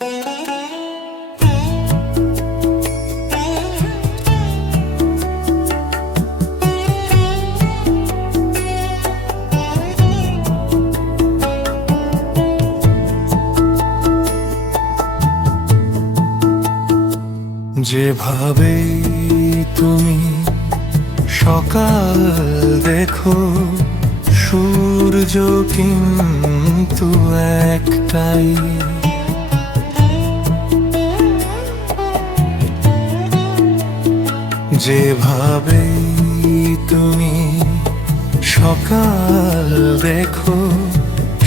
যেভাবে তুমি সকাল দেখো, সূর্য কিন্তু একটাই। যেভাবে তুমি সকাল দেখো,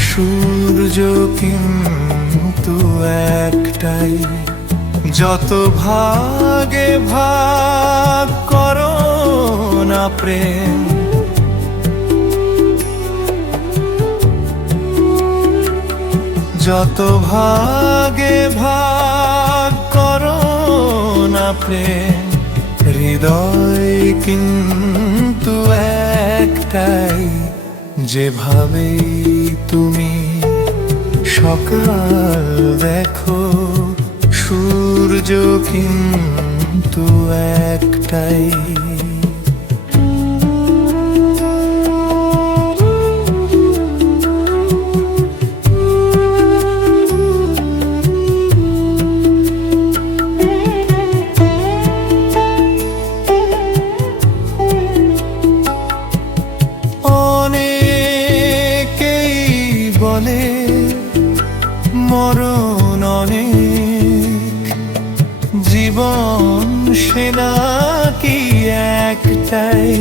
সূর্য কিন্তু একটাই। যত ভাগে ভাগ করো না প্রেম, যত ভাগে ভাগ করো না প্রেম, হৃদয় কিন্তু একটাই। যেভাবে তুমি সকাল দেখো, সূর্য কিন্তু একটাই। অনেকেই বলে মরণ অনেক, জীবন সে নাকি একটাই।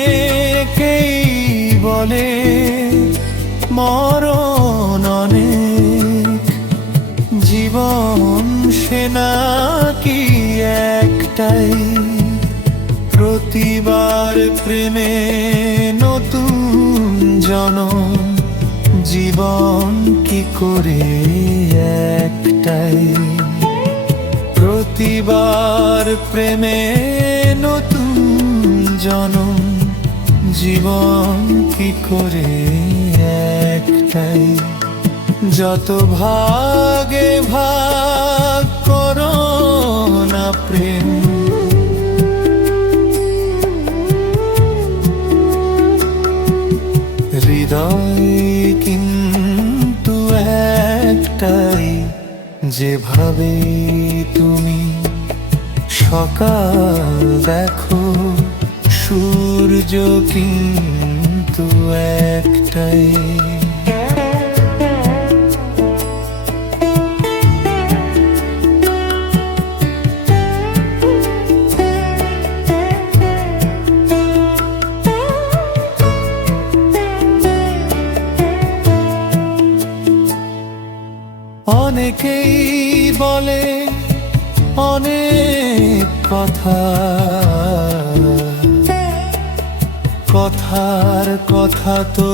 অনেকেই বলে মরণ অনেক, জীবন সে নাকি একটাই। প্রতিবার প্রেমে নতুন জনম, জীবন কি করে একটাই। প্রতিবার প্রেমে নতুন জনম, জীবন কি করে একটাই। যত ভাগে ভাগ করো না প্রেম, হৃদয় কিন্তু একটাই। যেভাবে তুমি সকাল দেখো, সূর্য কিন্তু একটাই। অনেকেই বলে অনেক কথা, কথার কথা তো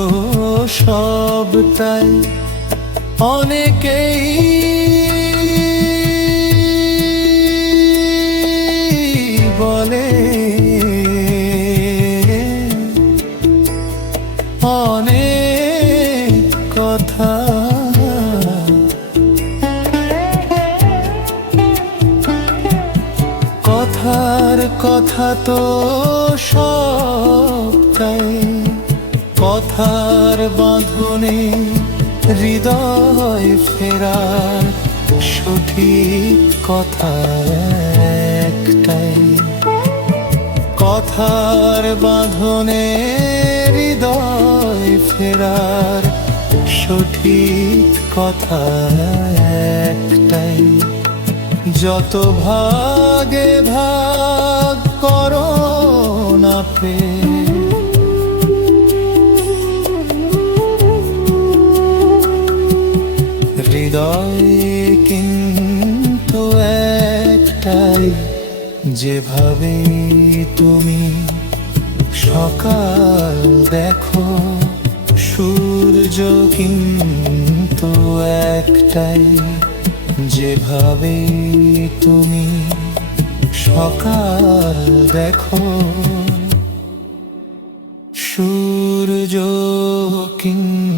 সবটাই। অনেকেই বলে অনেক কথা, কথার কথা তো সবটাই। কথার বাঁধনে হৃদয় ফেরার সঠিক কথা একটাই। কথার বাঁধনে হৃদয় ফেরার সঠিক কথা একটাই। যত ভাগে ভাগ করো না প্রেম, হৃদয় কিন্তু একটাই। যেভাবে তুমি সকাল দেখো, সূর্য কিন্তু একটাই। যেভাবে তুমি সকাল দেখো, সূর্য কিন্তু